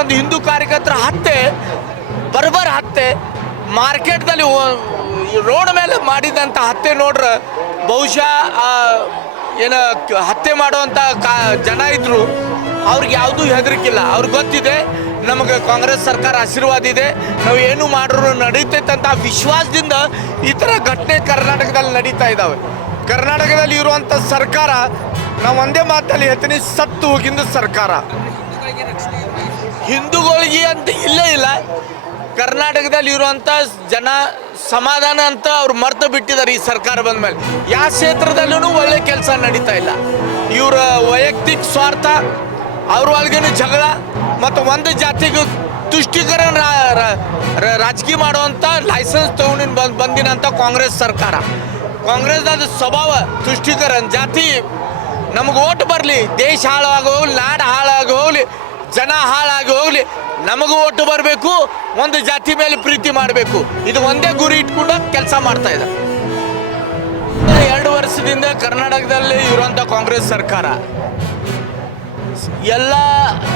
ಒಂದು ಹಿಂದೂ ಕಾರ್ಯಕರ್ತರ ಹತ್ಯೆ, ಬರ್ಬರ್ ಹತ್ಯೆ, ಮಾರ್ಕೆಟ್ದಲ್ಲಿ ರೋಡ್ ಮೇಲೆ ಮಾಡಿದಂಥ ಹತ್ಯೆ ನೋಡ್ರೆ ಬಹುಶಃ ಏನು ಹತ್ಯೆ ಮಾಡುವಂಥ ಜನ ಇದ್ದರು ಅವ್ರಿಗೆ ಯಾವುದೂ ಹೆದರಿಕಿಲ್ಲ. ಅವ್ರಿಗೆ ಗೊತ್ತಿದೆ ನಮಗೆ ಕಾಂಗ್ರೆಸ್ ಸರ್ಕಾರ ಆಶೀರ್ವಾದ ಇದೆ, ನಾವು ಏನು ಮಾಡಿದ್ರು ನಡೀತೈತೆ ಅಂತ ವಿಶ್ವಾಸದಿಂದ ಈ ಥರ ಘಟನೆ ಕರ್ನಾಟಕದಲ್ಲಿ ನಡೀತಾ ಇದ್ದಾವೆ. ಕರ್ನಾಟಕದಲ್ಲಿ ಇರುವಂಥ ಸರ್ಕಾರ, ನಾವು ಒಂದೇ ಮಾತಲ್ಲಿ ಹೇಳ್ತೀನಿ, ಸತ್ತು ಹೋಗಿಂದ ಸರ್ಕಾರ. ಹಿಂದೂಗಳಿಗೆ ಅಂತ ಇಲ್ಲೇ ಇಲ್ಲ. ಕರ್ನಾಟಕದಲ್ಲಿ ಇರುವಂಥ ಜನ ಸಮಾಧಾನ ಅಂತ ಅವ್ರು ಮರ್ತು ಬಿಟ್ಟಿದ್ದಾರೆ ಈ ಸರ್ಕಾರ ಬಂದ ಮೇಲೆ. ಯಾವ ಕ್ಷೇತ್ರದಲ್ಲೂ ಒಳ್ಳೆ ಕೆಲಸ ನಡೀತಾ ಇಲ್ಲ. ಇವರ ವೈಯಕ್ತಿಕ ಸ್ವಾರ್ಥ, ಅವ್ರ ಒಳಗೇನು ಜಗಳ ಮತ್ತು ಒಂದು ಜಾತಿಗೆ ತುಷ್ಟೀಕರಣ ರಾಜಕೀಯ ಮಾಡುವಂಥ ಲೈಸೆನ್ಸ್ ತೊಗೊಂಡು ಬಂದಿನಂಥ ಕಾಂಗ್ರೆಸ್ ಸರ್ಕಾರ. ಕಾಂಗ್ರೆಸ್ದಾದ ಸ್ವಭಾವ ತುಷ್ಟೀಕರಣ, ಜಾತಿ ನಮಗೆ ಓಟ್ ಬರಲಿ, ದೇಶ ಹಾಳಾಗಿ ಹೋಗ್ಲಿ, ನಾಡು ಹಾಳಾಗಿ ಹೋಗಲಿ, ಜನ ಹಾಳಾಗಿ ಹೋಗಲಿ, ನಮಗೂ ಓಟು ಬರಬೇಕು, ಒಂದು ಜಾತಿ ಮೇಲೆ ಪ್ರೀತಿ ಮಾಡಬೇಕು, ಇದು ಒಂದೇ ಗುರಿ ಇಟ್ಕೊಂಡು ಕೆಲಸ ಮಾಡ್ತಾ ಇದೆ. 2 ವರ್ಷದಿಂದ ಕರ್ನಾಟಕದಲ್ಲಿ ಇರುವಂಥ ಕಾಂಗ್ರೆಸ್ ಸರ್ಕಾರ ಎಲ್ಲ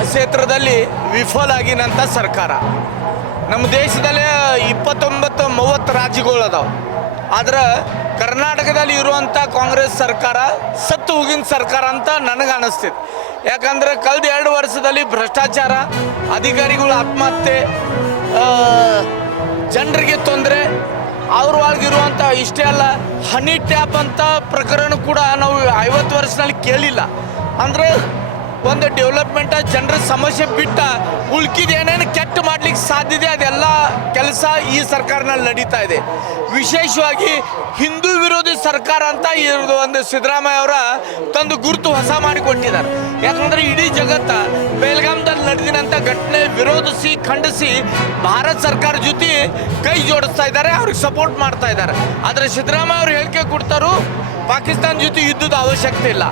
ಕ್ಷೇತ್ರದಲ್ಲಿ ವಿಫಲ ಆಗಿನಂಥ ಸರ್ಕಾರ. ನಮ್ಮ ದೇಶದಲ್ಲೇ 29-30 ರಾಜ್ಯಗಳು ಅದಾವೆ. ಆದ್ರೆ ಕರ್ನಾಟಕದಲ್ಲಿ ಇರುವಂಥ ಕಾಂಗ್ರೆಸ್ ಸರ್ಕಾರ ಸತ್ತು ಹೋಗಿನ ಸರ್ಕಾರ ಅಂತ ನನಗೆ ಅನಿಸ್ತಿದೆ. ಯಾಕಂದರೆ ಕಳೆದ 2 ವರ್ಷದಲ್ಲಿ ಭ್ರಷ್ಟಾಚಾರ, ಅಧಿಕಾರಿಗಳು ಆತ್ಮಹತ್ಯೆ, ಜನರಿಗೆ ತೊಂದರೆ, ಅವ್ರ ಒಳಗಿರುವಂಥ ಇಷ್ಟೇ ಅಲ್ಲ, ಹನಿ ಟ್ಯಾಪ್ ಅಂತ ಪ್ರಕರಣ ಕೂಡ ನಾವು 50 ವರ್ಷದಲ್ಲಿ ಕೇಳಿಲ್ಲ. ಅಂದರೆ ಒಂದು ಡೆವಲಪ್ಮೆಂಟ, ಜನರ ಸಮಸ್ಯೆ ಬಿಟ್ಟ ಉಳ್ಕಿದ ಏನೇನು ಕೆಟ್ಟ ಮಾಡ್ಲಿಕ್ಕೆ ಸಾಧ್ಯತೆ ಅದೆಲ್ಲ ಕೆಲಸ ಈ ಸರ್ಕಾರನಲ್ಲಿ ನಡೀತಾ ಇದೆ. ವಿಶೇಷವಾಗಿ ಹಿಂದೂ ವಿರೋಧಿ ಸರ್ಕಾರ ಅಂತ ಇರೋದು ಒಂದು ಸಿದ್ದರಾಮಯ್ಯ ಅವರ ತಂದು ಗುರುತು ಹೊಸ ಮಾಡಿಕೊಟ್ಟಿದ್ದಾರೆ. ಯಾಕಂದರೆ ಇಡೀ ಜಗತ್ತ ಬೆಳಗಾಂದಲ್ಲಿ ನಡೆದಿನಂಥ ಘಟನೆ ವಿರೋಧಿಸಿ, ಖಂಡಿಸಿ ಭಾರತ ಸರ್ಕಾರ ಜೊತೆ ಕೈ ಜೋಡಿಸ್ತಾ ಇದ್ದಾರೆ, ಅವ್ರಿಗೆ ಸಪೋರ್ಟ್ ಮಾಡ್ತಾ ಇದ್ದಾರೆ. ಆದರೆ ಸಿದ್ದರಾಮಯ್ಯ ಅವರು ಹೇಳಿಕೆ ಕೊಡ್ತಾರೋ ಪಾಕಿಸ್ತಾನ ಜೊತೆ ಯುದ್ಧದ ಅವಶ್ಯಕತೆ ಇಲ್ಲ.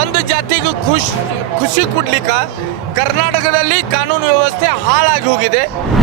ಒಂದು ಜಾತಿಗೂ ಖುಷಿ ಕೊಡ್ಲಿಕ್ಕೆ ಕರ್ನಾಟಕದಲ್ಲಿ ಕಾನೂನು ವ್ಯವಸ್ಥೆ ಹಾಳಾಗಿ ಹೋಗಿದೆ.